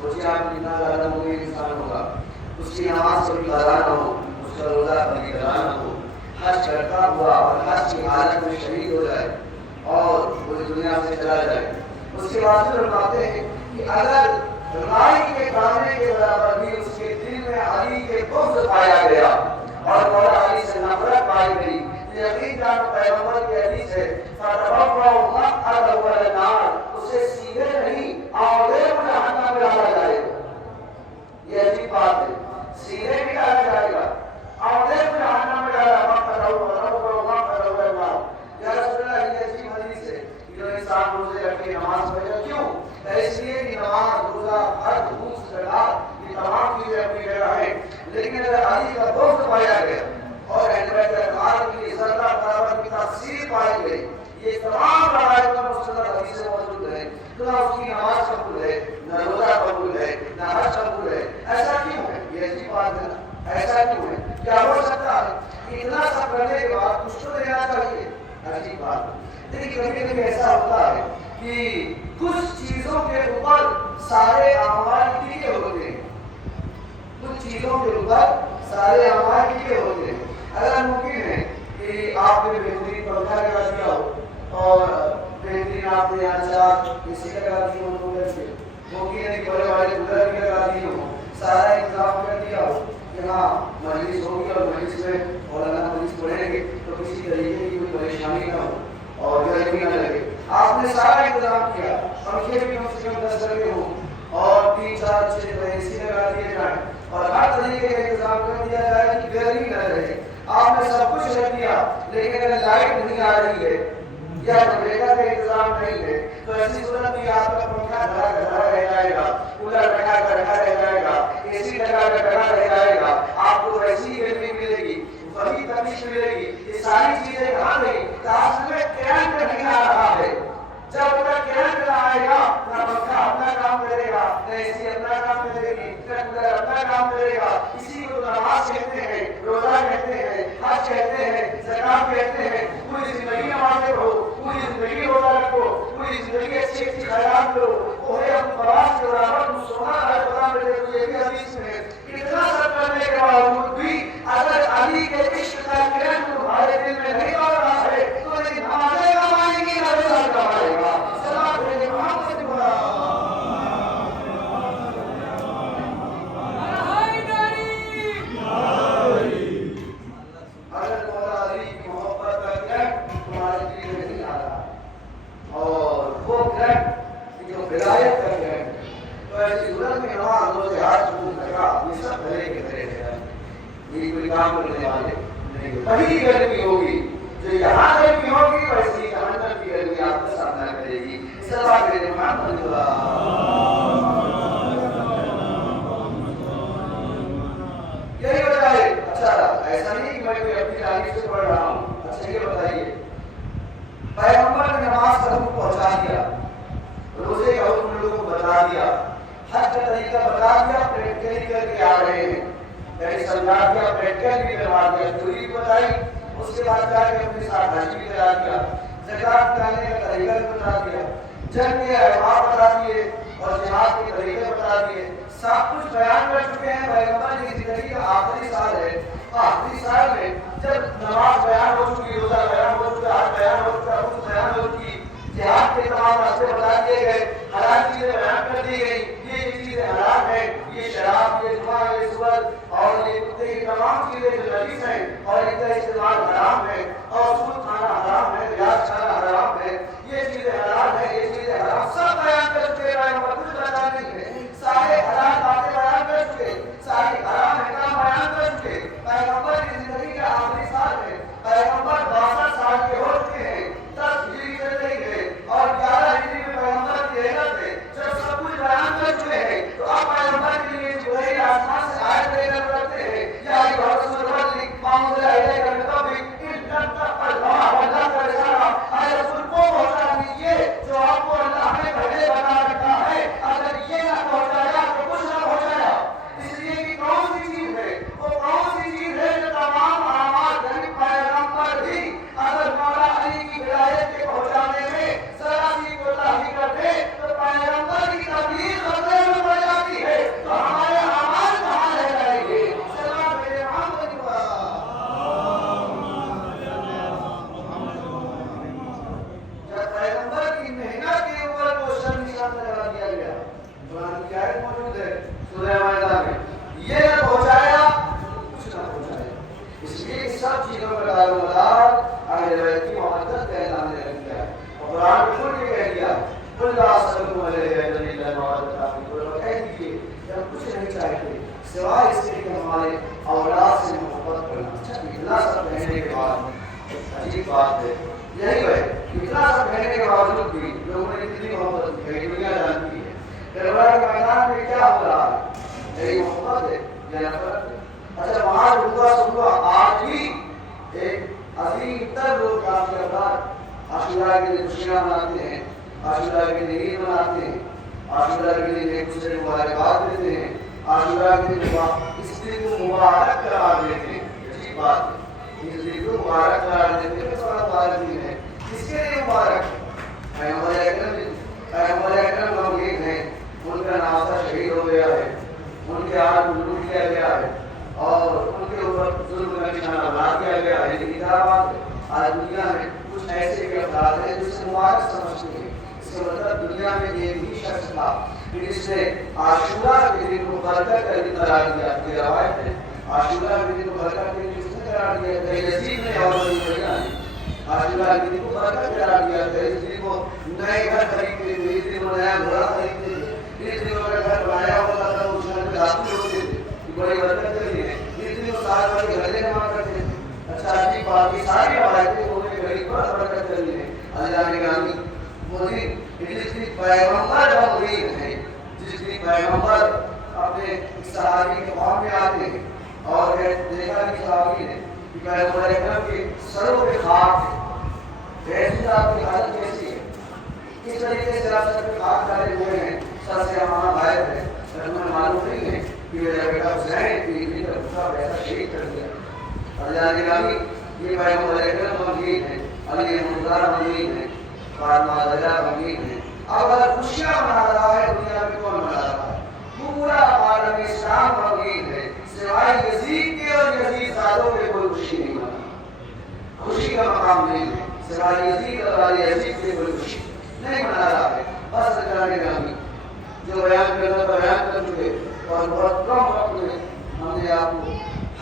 سوچیے آپ کتنا زیادہ مؤمن انسان ہوگا. اس کی نماز کبھی قضا نہ ہو اس کا روزہ کبھی قضا نہ ہو حج کرتا ہوا اور حج کی حالت میں شہید ہو جائے اور پوری دنیا سے چلا جائے. اس کے بعد فرماتے ہیں کہ اگر رائی کے دانے کے برابر بھی اس کے دل میں علی کے بغض پایا گیا اور مولا علی سے نفرت پائی گئی یقین جانو پیغمبر کی حدیث ہے فَتَبَوَّعُ مَقْعَدَهُ عَلَى النَّارِ اسے سیدھے نہیں آوے جہنم میں ڈالا جائے گا. یہ عجیب بات ہے. سیدھے بھی ڈالا جائے گا آوے جہنم میں ڈالا یا رسول اللہ. یہ عجیب حدیث ہے جو انسان روزے رکھ کے نماز پڑھے کیوں؟ اس لیے کہ نماز روزہ حج بھوک زکات یہ تمام چیزیں اپنی جگہ ہیں. لیکن اگر علی کا بغض پایا گیا اور اہل بیت اطہار کی عزت برابر کی تفسیر پائی گئی یہ تمام روایت میں مستند حدیثیں موجود ہیں. تو نہ اس کی نماز قبول ہے نہ روزہ قبول ہے نہ حج قبول ہے. ایسا کیوں ہے؟ یہ عجیب بات ہے نا. ایسا کیوں ہے؟ کیا ہو سکتا ہے کہ اتنا سب کرنے کے بعد کچھ تو دینا چاہیے؟ عجیب بات ہے. لیکن کبھی کبھی ایسا ہوتا ہے کہ کچھ چیزوں کے اوپر سارے اعمال ٹکے ہوتے ہیں چیزوں کے اوپر سارے اعمال کیے ہوتے ہیں. اگر ممکن ہے کہ آپ نے بہترین پنکھا لگا دیا ہو اور بہترین آپ نے یہاں چار اے سی لگا دی ہو, ممکن ہے کہ بڑے بڑے کولر بھی لگا دیے ہو, سارا انتظام کر دیا ہو کہ ہاں مجلس ہوگی اور مجلس میں مولانا مجلس پڑھیں گے تو کسی طریقے کی کوئی پریشانی نہ ہو اور گرمی نہ لگے. آپ نے سارا انتظام کیا, پنکھے بھی کم سے کم 10 لگے ہوں اور 3 4 6 اے سی لگا دیے جائیں اور ہر طریقے کا انتظام کر دیا جائے کہ گرمی نہ رہے. آپ نے سب کچھ رکھ دیا, لیکن اگر لائٹ نہیں آ رہی ہے یا جنریٹر کا انتظام نہیں ہے تو ایسی صورت میں آپ کا پنکھا دھڑا رہ جائے گا, کولر رکھا رہ جائے گا, اے سی لگا رہ جائے گا, آپ کو ویسی گرمی ملے گی, وہی تپش ملے گی. یہ ساری چیزیں کہاں گئی؟ تاثر میں کرنٹ نہیں آ رہا ہے. جب تک کرنٹ نہ آئے گا نہ پنکھا اپنا کام کرے گا, نہ اے سی اپنا کام کرے گی, نہ کولر اپنا کام کرے گا. اسی کو نماز کہتے ہیں, روزہ کہتے ہیں, حج کہتے ہیں, زکات کہتے ہیں. پوری زندگی نمازیں پڑھو, پوری زندگی روزہ رکھو, پوری زندگی اچھی اچھی خیرات کرو, اوہے ہم فواز کے برابر سونا ہے. خدا میرے کو یہ بھی حدیث میں اتنا سب کرنے کے باوجود بھی اگر علی کے عشق کا کرن تمہارے دل میں نہیں آ رہا ہے تو یہ نمازیں کمائیں گی نہ روزہ کمائے گا. سلام علیہ محمد وہی گرمی ہوگی جو یہاں گرمی ہوگی ویسی جہنم کی گرمی آپ کا سامنا کرے گی. صلوات علی محمد. یہی وجہ ہے. اچھا ایسا نہیں کہ میں کوئی اپنی تعریف سے پڑھ رہا ہوں. اچھا یہ بتائیے, پیغمبر نے نماز کا حکم پہنچا دیا, روزے کا حکم لوگوں کو بتا دیا, حج کا طریقہ بتا دیا, پریکٹیکلی کر کے آ رہے ہیں. یعنی سمجھا دیا, پریکٹیکل بھی کروا دیا, تھیوری بتائی, اس کے بعد جا کے اپنے ساتھ حج بھی کرا دیا, زکات نکالنے کا طریقہ بھی بتا دیا, جنگ کے احکام بتا دیے اور جہاد کے طریقے بتا دیے. سب کچھ بیان کر چکے ہیں. پیغمبر کی زندگی کا آخری سال ہے. آخری سال میں جب نماز بیان ہو چکی, روزہ بیان ہو چکا, حج بیان ہو چکا, حج بیان ہو چکی, جہاد کے تمام راستے بتا دیے گئے, حلال چیزیں بیان کر دی گئی, یہ چیزیں حرام ہیں, یہ شراب, یہ جوا, یہ سور اور یہ کتے کی تمام چیزیں جو نجیس ہیں اور ان کا استعمال حرام ہے, اور سود کھانا حرام ہے, ریاض کھانا حرام ہے, یہ چیزیں حلال ہیں, یہ چیزیں حرام, سب بیان کر چکے ہیں. کچھ بتا نہیں ہے, سارے حلال باتیں بیان کر چکے, سارے حرام احکام بیان کر چکے. پیغمبر کی زندگی کا آخری سال ہے. پیغمبر 62 سال کے ہو چکے ہیں. 10 ہجری چل رہی ہے اور 11 ہجری میں پیغمبر کی ہجرت ہے. جب سب کچھ بیان کر چکے ہیں تو اب پیغمبر کے لیے جبرائیل آسمان سے آیت لے کر کرتے ہیں, یا ایھا رسول اللہ معمول الیک من قبل ان تتق اللہ واللہ کا رسالہ, اے رسول کو پہنچا دیجیے جو آپ کو اللہ نے پہلے بتا رکھا ہے. اگر یہ نہ پہنچایا تو کچھ نہ پہنچایا. اس لیے کہ کون سی چیز ہے, وہ کون سی چیز ہے جو تمام اعمال یعنی پیغمبر بھی اگر مولا علی کی ولایت کے پہنچانے میں ذرا سی کوتاہی کرتے تو پیغمبر کی تبلیغ خطرے میں پڑ جاتی ہے, تو ہمارے اعمال کہاں رہ جائیں گے. سلام علیہ محمد. جب پیغمبر کی محنت کے اوپر کوشچن نشان لگا دیا گیا, قرآن کی آیت موجود ہے سورہ مائدہ میں, یہ نہ پہنچایا کچھ نہ پہنچایا. اس لیے سب چیزوں کا دار و مدار اہل بیت کی محبت کا اعلان نے رکھ دیا, اور قرآن نے کھل کے کہہ دیا, قل لا اسألکم علیہ اجرا الا المودۃ فی القربى, کہہ دیجیے کہ ہم کچھ نہیں چاہتے سوائے اس کے کہ ہمارے اولاد سے محبت کرنا. اچھا اتنا سب کہنے کے بعد عجیب بات ہے, یہی ہے اتنا سب کہنے کے باوجود بھی لوگوں نے کتنی محبت کی, دنیا جانتی ہے. کربلا کے میدان میں کیا ہو رہا ہے, یہی محبت ہے یا نفرت ہے. اچھا وہاں رکا سکا آج بھی ایک عظیم تر لوگ آپ کے افراد عاشورہ کے دن خوشیاں مناتے ہیں, عاشورہ کے دن عید مناتے ہیں, عاشورہ کے دن ایک دوسرے کو مبارکباد دیتے ہیں, عاشورہ کے دن اس دن کو مبارک قرار دیتے ہیں. عجیب بات ہے, اس دن کو مبارک قرار دیتے ہیں. بڑا مبارک دن ہے, کس کے لیے مبارک ہے؟ پیغمبر اکرم لوگ ایک ہیں, ان کا ناسا شہید ہو گیا ہے, ان کے ہاتھ کو لوٹ لیا گیا ہے, ظلم کا نشانہ بنا دیا گیا ہے. لیکن آج دنیا میں کچھ ایسے بھی افراد ہیں جو اسے مبارک سمجھتے ہیں. اس کا مطلب دنیا میں ایک بھی شخص تھا جس نے عاشورہ کے دن کو برکت کا دن قرار دیا. یہ روایت ہے عاشورہ کے دن کو برکت کے دن کس نے قرار دیا؟ یزید نے اور عاشورہ کے دن کو برکت قرار دیا. اس دن کو نئے گھر خریدتے تھے, اس دن کو نیا گھوڑا خریدتے تھے, اس دن کو گھر بنایا ہوتا تھا اس گھر میں داخل ہوتے تھے. بڑی برکت کے دن ہے. اس دن کو سال بھر گھر جمع کرتے تھے. اچھا جی باقی ساری روایتیں انہوں نے بڑی برکت کر دی ہے. اللہ نے گرامی وہ دن جس دن پیغمبر کا مرید ہے, جس دن پیغمبر اپنے صحابی کے قوم میں آتے ہیں اور دیکھا کہ صحابی نے کہ پیغمبر اکرم کے سروں پہ خاک ہے. ایسی آپ کی حالت کیسی ہے؟ کس طریقے سے آپ سر پہ خاک ڈالے ہوئے ہیں, سر سے ہمارا غائب ہے, ہمیں معلوم نہیں ہے کہ میرا بیٹا حسین پیڑھی کا دوسرا ویسا شہید کر دیا. اللہ نے کہا یہ پیغمبر اکرم غمگین ہے, علی مردار غمگین ہے, فاطمہ زہرا غمگین ہے. اب اگر خوشیاں منا رہا ہے دنیا میں کون منا رہا ہے؟ پورا عالم اسلام غمگین ہے, سوائے یزید کے اور یزید زادوں کے کوئی خوشی نہیں منا. خوشی کا مقام نہیں ہے, سوائے یزید اور یزید کے کوئی خوشی نہیں منا رہا ہے. بس اللہ گرامی جو بیان کرنا تھا بیان کر چکے اور بہت کم وقت میں ہم نے آپ کو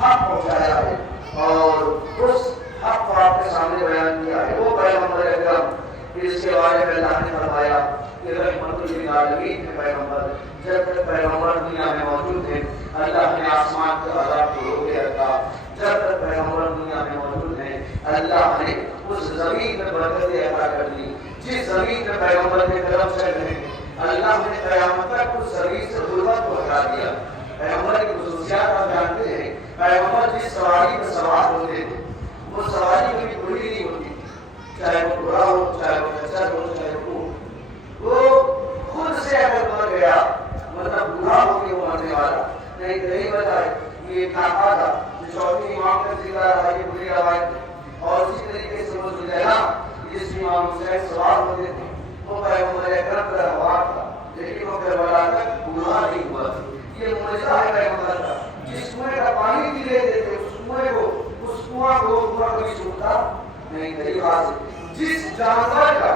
حق پہنچایا ہے اور اس حق کو آپ کے سامنے بیان کیا ہے. وہ پیغمبر اکرم جس کے بارے میں اللہ نے فرمایا کہ رحمت للعالمین ہے پیغمبر. جب تک پیغمبر دنیا میں موجود ہیں اللہ نے آسمان کے عذاب کو روکے رکھا. جب تک پیغمبر دنیا میں موجود ہیں اللہ نے اس زمین میں برکتیں عطا کر دی. جس زمین میں پیغمبر کے قدم چل رہے ہیں اللہ نے قیامت تک اس زمین سے غربت کو ہٹا دیا. پیغمبر کی خصوصیات آپ جانتے ہیں. پیغمبر جس سواری پر سوار ہوتے تھے وہ سواری کبھی بری نہیں ہوتی, چاہے وہ برا ہو, چاہے وہ کچر ہو, چاہے وہ خود سے اگر مر گیا مطلب بوڑھا ہو کے وہ مرنے والا نہیں بتائے. یہ ایک ناکا تھا جو چوتھی امام کا ذکر رہا, یہ بری روایت ہے. اور اسی طریقے سے وہ زلیخا جس میں امام حسین سوار ہوتے تھے وہ پیغمبر اکرم کا ہوا تھا, لیکن وہ کربلا تک بوڑھا نہیں ہوا. یہ معجزہ ہے پیغمبر کا. جس کنویں کا پانی پی لیتے تھے اس کنواں کو کبھی چھوٹتا نہیں. کئی بات ہے جس جانور کا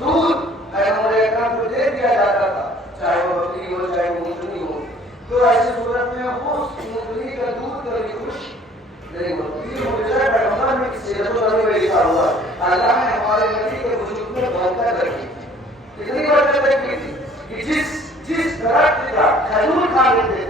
دودھ پیغمبر اکرم کو دے دیا جاتا تھا, چاہے وہ بکری ہو چاہے وہ اونٹنی ہو, تو ایسی صورت میں وہ اونٹنی کا دودھ کبھی خوش نہیں ہوتی. یہ معجزہ پیغمبر میں کسی رسول میں لکھا ہوا ہے. اللہ نے ہمارے نبی کے وجود میں برکت رکھی. کتنی برکت رکھی تھی کہ جس درخت کا کھجور کھا لیتے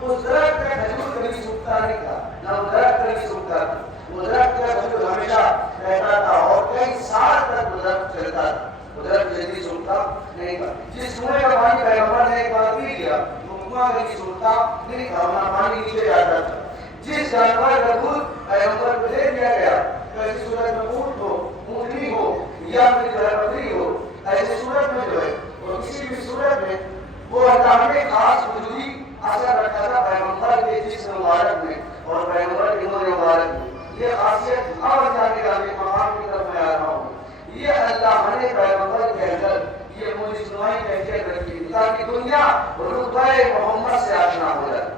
اس درخت کا کھجور کبھی سوکھتا نہیں تھا, نہ وہ درخت کبھی سوکھتا تھا. وہ درخت کا کھجور ہمیشہ رہتا تھا اور کئی سال تک وہ درخت چلتا تھا. وہ درخت جلدی سوکھتا نہیں تھا. جس کنویں کا پانی پیغمبر نے ایک بار پی لیا وہ کنواں کبھی سوکھتا نہیں تھا, ورنہ پانی نیچے جاتا تھا. جس جانور کا دودھ پیغمبر کو دے دیا گیا, تو ایسی صورت میں اونٹ ہو, اونٹنی ہو یا پھر جو ہے بکری ہو, ایسی صورت میں جو ہے اور کسی بھی صورت میں وہ اللہ نے خاص وجودی اثر رکھا تھا پیغمبر کے جسم مبارک میں اور پیغمبر کے منہ مبارک میں. یہ خاصیت اب جانے کا مقام کی طرف میں آ رہا ہوں. یہ اللہ نے پیغمبر کے اندر یہ موجزنائی کیفیت رکھی تاکہ دنیا رتبہ محمد سے آشنا ہو جائے.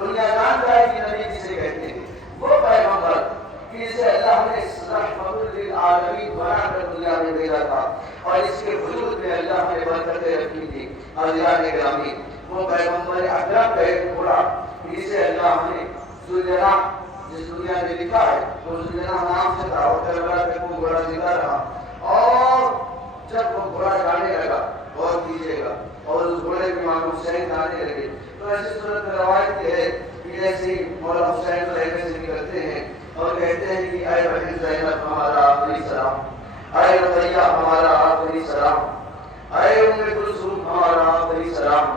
دنیا جان جائے کہ نبی جسے کہتے ہیں وہ پیغمبر جسے اللہ نے رحمت للعالمین بنا کر دنیا میں بھیجا تھا اور اس کے وجود میں اللہ نے برکتیں رکھی تھی. اللہ نے گرامی وہ پیغمبر اکرم کا ایک گھوڑا جسے اللہ نے ذوالجناح جس دنیا میں لکھا ہے وہ ذوالجناح نام سے تھا اور کربلا پہ وہ گھوڑا زندہ رہا. اور جب وہ گھوڑا جانے لگا غور کیجیے گا اور اس گھوڑے کے ماں حسین آنے لگے, تو ایسی صورت میں روایت یہ ہے کہ جیسے مولا حسین خیمے سے نکلتے ہیں اور کہتے ہیں کہ اے بہن زینب ہمارا آخری سلام, اے رقیہ ہمارا آخری سلام, اے ام کلثوم ہمارا آخری سلام,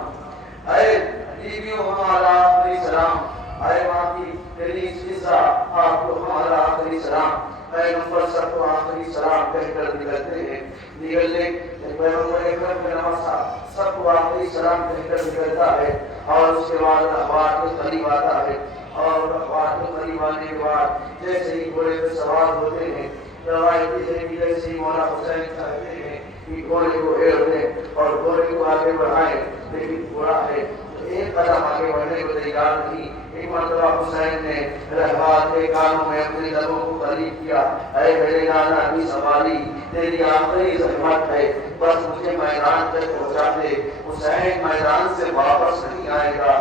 اے بیویوں ہمارا آخری سلام, اے ماں کی کنیز فضا آپ کو ہمارا آخری سلام, پیغمبر سب کو آخری سلام کہہ کر نکلتے ہیں. نکلنے پیغمبر اکرم کا نواسا سب کو آخری سلام کہہ کر نکلتا ہے اور اس کے بعد اخبار کے قریب آتا ہے اور اخبار کے قریب آنے کے بعد جیسے ہی گھوڑے پہ سوار ہوتے ہیں روایت ہے کہ جیسے ہی مولا حسین چاہتے ہیں کہ گھوڑے کو ایڑ دیں اور گھوڑے کو آگے بڑھائیں, لیکن گھوڑا ہے ایک قدم آگے بڑھنے کو تیار نہیں. ایک مرتبہ حسین نے رہبات کے کانوں میں اپنے لبوں کو قریب کیا. اے میرے نانا ابھی سوالی، تیری آخری زحمت ہے، بس مجھے میدان تک پہنچا دے. حسین میدان سے واپس نہیں آئے گا،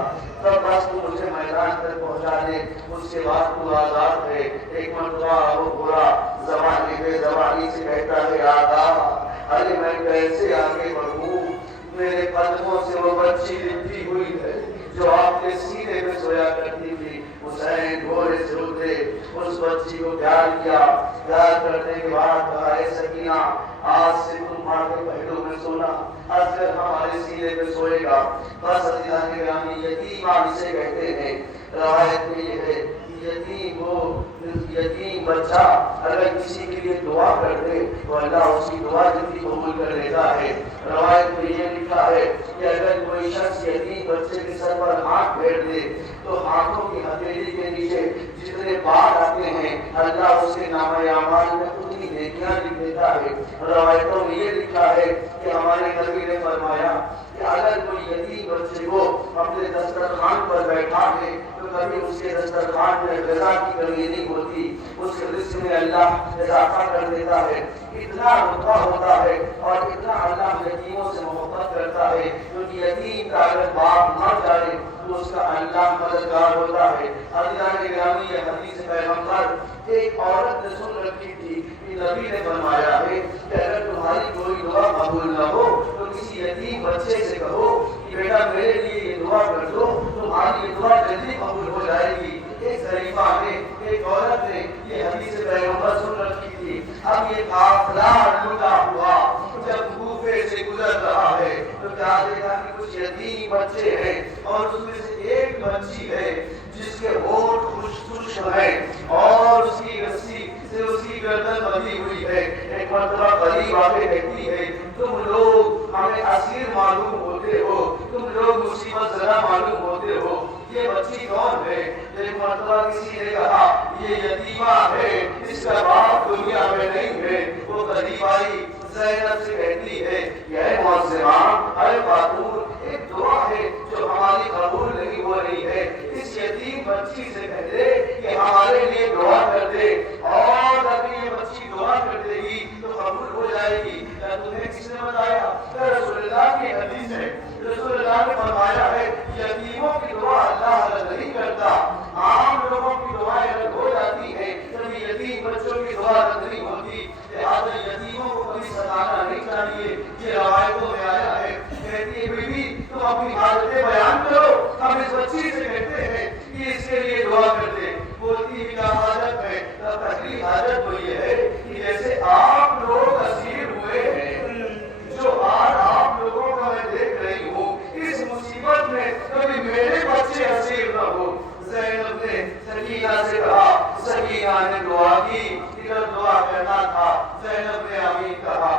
تب بس تو مجھے میدان تک پہنچا دے، اس کے بعد تو آزاد ہے. ایک مرتبہ وہ برا زبانی بے زبانی سے کہتا ہے آقا ارے میں کیسے آگے بڑھوں، میرے قدموں سے وہ بچی لپٹی ہوئی ہے جو آپ کے سینے میں سویا کرتی تھی. حسین گھوڑے سے اترے، اس بچی کو پیار کیا. پیار کرنے کے بعد کہا اے سکینہ آج سے تم ماں کے پہلو میں سونا، اصغر ہمارے سینے میں سوئے گا. بس عزیزان گرامی یتیم اسے کہتے ہیں. روایت میں یہ ہے یتیم بچہ اگر کسی کے لیے دعا کر دے تو اللہ اس کی دعا جلدی قبول کر لیتا ہے. روایت میں یہ لکھا ہے کہ اگر کوئی شخص یتیم بچے کے سر پر ہاتھ پھیر دے تو ہاتھوں کی ہتھیلی کے نیچے جتنے بال آتے ہیں اللہ اس کے نامہ اعمال میں اتنی نیکیاں لکھ دیتا ہے. روایتوں میں یہ لکھا ہے کہ ہمارے نبی نے فرمایا کہ اگر کوئی یتیم بچے کو اپنے دسترخوان پر بیٹھا دے تو کبھی اس کے دسترخوان میں غذا کی کمی نہیں ہوتی، اس کے رزق میں اللہ اضافہ کر دیتا ہے. اتنا رتبہ ہوتا ہے اور اتنا اللہ یتیموں سے محبت کرتا ہے کیونکہ یتیم کا اگر باپ مر جائے تو اس کا اللہ مددگار ہوتا ہے. عزیزان گرامی یہ حدیث پیغمبر ایک عورت نے سن رکھی تھی کہ نبی نے فرمایا ہے کہ اگر تمہاری کوئی دعا قبول نہ ہو تو کسی یتیم بچے سے کہو کہ بیٹا میرے لیے یہ دعا کر دو، تمہاری یہ دعا جلدی قبول ہو جائے گی. ایک ظریفہ نے، ایک عورت نے یہ حدیث پیغمبر سن رکھی تھی. اب یہ قافلہ لوٹا ہوا جب کوفے سے گزر رہا ہے تو کیا دیکھا کہ کچھ یتیم بچے ہیں اور اس میں سے ایک بچی ہے جس کے ہونٹ خشک ہیں اور اس کی رسی سے اس کی گردن بندھی ہوئی ہے. ایک مرتبہ قریب آ کے کہتی ہے تم لوگ ہمیں اسیر معلوم ہوتے ہو، تم لوگ مصیبت زدہ معلوم ہوتے ہو، یہ بچی کون ہے؟ ایک مرتبہ کسی نے کہا یہ یتیمہ ہے، اس کا باپ دنیا میں نہیں ہے. وہ قریب آئی، زینب سے کہتی ہے یہ معظمہ اے خاتون ایک دعا ہے جو ہماری قبول نہیں ہو رہی ہے، اس یتیم بچی سے کہہ دے کہ ہمارے لیے دعا کر دے اور اگر یہ بچی دعا کر دے گی تو قبول ہو جائے گی. تمہیں کس نے بتایا؟ رسول اللہ کی حدیث ہے. رسول اللہ نے فرمایا ہے یتیموں کی دعا اللہ رد نہیں کرتا. عام لوگوں کی دعائیں رد ہو جاتی ہیں، کبھی یتیم بچوں کی دعا رد نہیں ہوتی. لہٰذا یتیموں کو کبھی ستانا نہیں چاہیے. یہ روایتوں میں آیا ہے. کہتی ہے بی بی تم اپنی حالتیں بیان کرو، ہم اس بچی سے کہتے ہیں کہ اس کے لیے دعا کر دے. بولتی ہے کیا حاجت ہے؟ پہلی حاجت تو یہ ہے کہ جیسے آپ لوگ اسیر ہوئے ہیں، جو آج آپ لوگوں کا میں دیکھ رہی ہوں، اس مصیبت میں کبھی میرے بچے اسیر نہ ہو. زینب نے سکینہ سے کہا، سکینہ نے دعا کی، دعا کرنا تھا. زینب نے آمین کہا.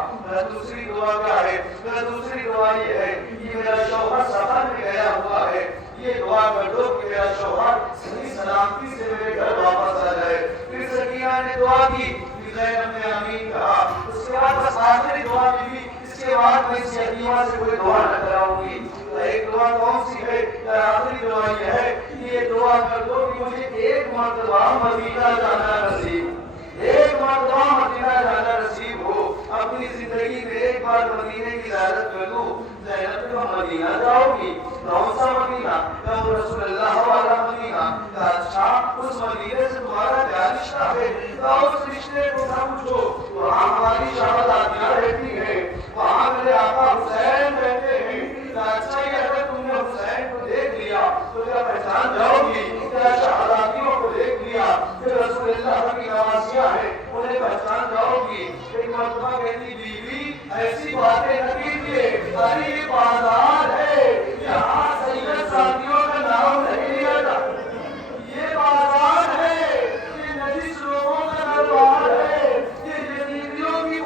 دوسری دعا کیا ہے؟ دوسری دعا یہ ہے کہ میرا شوہر سفر میں گیا ہوا ہے، یہ دعا کر دو کہ میرا شوہر صحیح سلامتی سے میرے گھر واپس آ جائے. پھر سکینہ نے دعا کی، زینب نے آمین کہا. اس کے بعد بس آخری دعا کی بھی، اس کے بعد میں اس یتیمہ سے کوئی دعا نہ کراؤں گی. ایک دعا کون سی ہے؟ آخری دعا یہ ہے کہ یہ دعا کر دو کہ مجھے ایک مرتبہ مدینہ جانا نصیب، ایک مرتبہ مدینہ جانا نصیب ہو. اپنی زندگی میں ایک بار مدینے کی زیارت کر لوں. زینب کو مدینہ جاؤ گی؟ کون سا مدینہ؟ کہا رسول اللہ والا مدینہ. کہا اچھا اس مدینے سے تمہارا کیا رشتہ ہے؟ کہا اس رشتے کو نہ پوچھو، وہاں ہماری شہزادیاں رہتی ہیں، وہاں میرے آقا حسین رہتے ہیں. کہا اچھا یہ اگر تم نے حسین کو دیکھ لیا تو کیا پہچان جاؤ گی؟ کیا شہزادیوں کو دیکھ لیا کہ رسول اللہ کی نوازیاں ہیں انہیں پہچان جاؤ گی؟ ایک مرتبہ کہتی بیوی ایسی باتیں نہ کیجیے، ارے یہ بازار ہے، یہاں سید ساتھیوں کا نام نہیں لیا جاتا. یہ بازار ہے، یہ نجس لوگوں کا دربار ہے، یہ یزیدیوں کی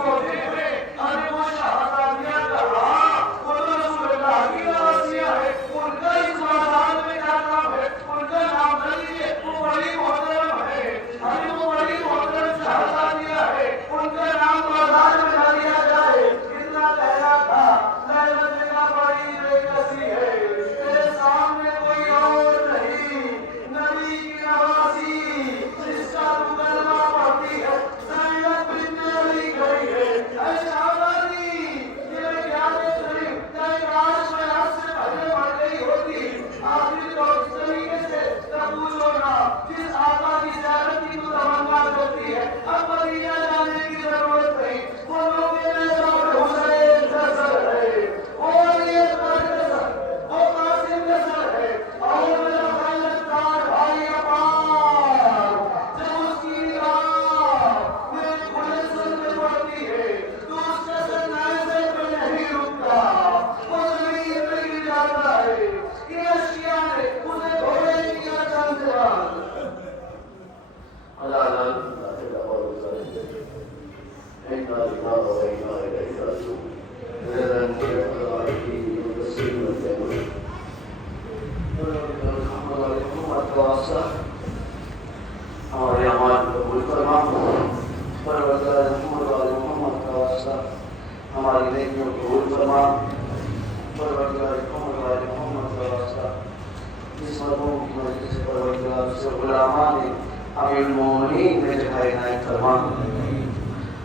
ہمارے اعمال کو قبول فرما پروردگار محمد و آل محمد کا واسطہ ہماری نیکیوں کو قبول فرما پروردگار محمد و آل محمد کا واسطہ جس مرحوم کی مرضی سے پروردگار سے غلامان امیر المومنین میں جگہ عنایت فرما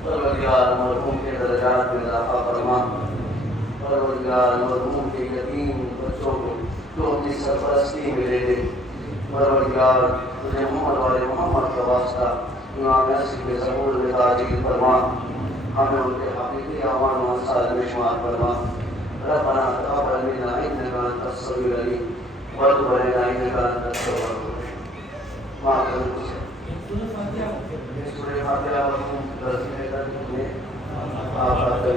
پروردگار مرحوم کے درجات میں اضافہ فرما پروردگار مرحوم کے یتیم بچوں کو تو اپنی سرپرستی میں لے لے پروردگار تجھے محمد والے محمد کا واسطہ امام نصر کے ظہور میں تاجیل فرما ہمیں ان کے حقیقی اعمال و انصار میں شمار فرما ربنا تقبل منا انك انت السميع العليم وتب علينا انك انت التواب الرحيم ما کروں سورہ فاتحہ مرحوم درس میں آپ کا